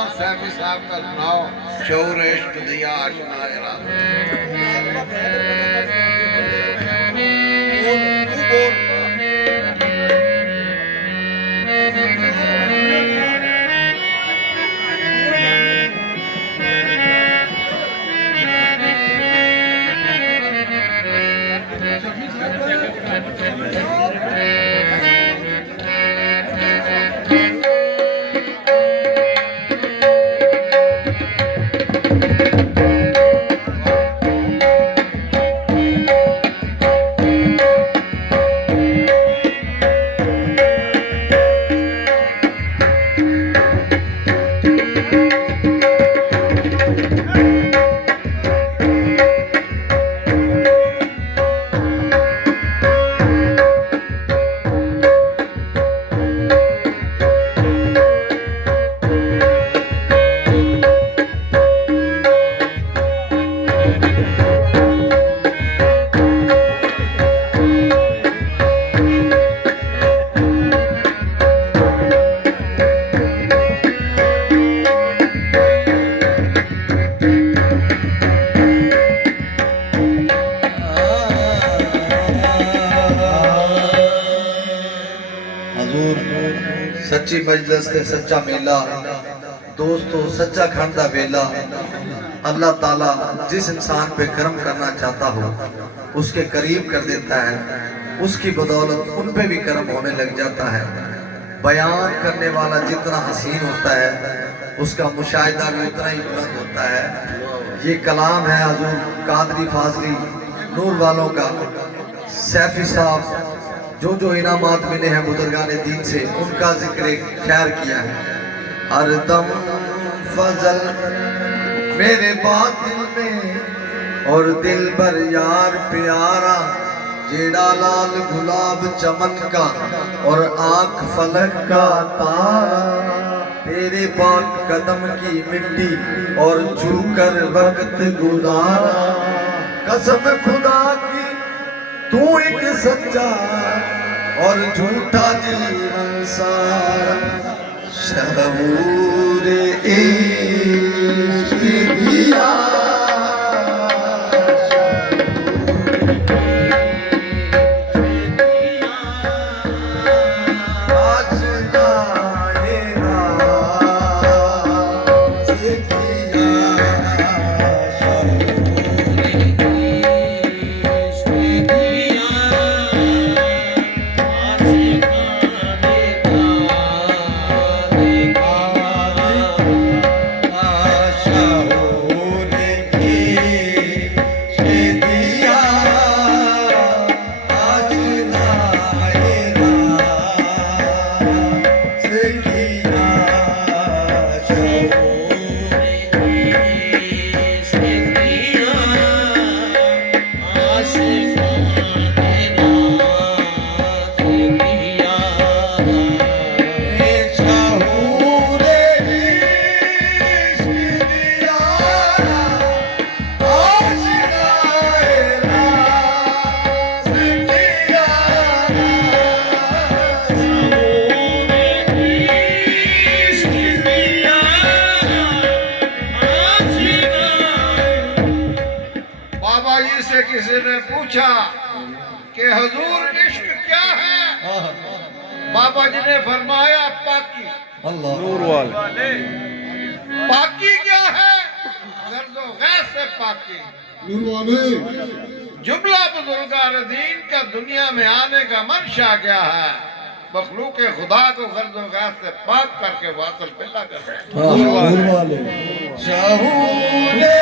मोहम्मद सैफी साहब का सुनाओ, शऊर इश्क दिया आशना सच्ची मजलिस ते सच्चा मेला, दोस्तों सच्चा खानदा वेला। अल्लाह ताला जिस इंसान पे कर्म करना चाहता हो उसके करीब कर देता है, उसकी बदौलत उन पे भी कर्म होने लग जाता है। बयान करने वाला जितना हसीन होता है उसका मुशाहिदा भी उतना ही बुलंद होता है। ये कलाम है हजूर कादरी फाजली नूर वालों का। सैफी साहब जो जो इनामात मिले हैं बुजुर्गान दीन से, उनका जिक्र खैर किया है। हर दम फजल मेरे बातिल में और दिल भर यार प्यारा, जेड़ा लाल गुलाब चमन का और आंख फलक का तारा। तेरे पाक कदम की मिट्टी और छूकर वक्त गुजारा। कसम खुदा की तू एक सच्चा और झूठा जीवन सारा। शऊर इश्क दिया किसी ने पूछा कि हुजूर इश्क क्या है? बाबा जी ने फरमाया पाकी। अल्लाह नूर वाले पाकी क्या है? गर्दो गैस से पाकी। नूर वाले जुमला बुजुर्गान दीन का दुनिया में आने का मंशा क्या है? मखलूक खुदा को गर्दो गैस से पाक करके वासल बिल्ला करते हैं। नूर वाले शहूरे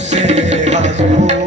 उसे हंसो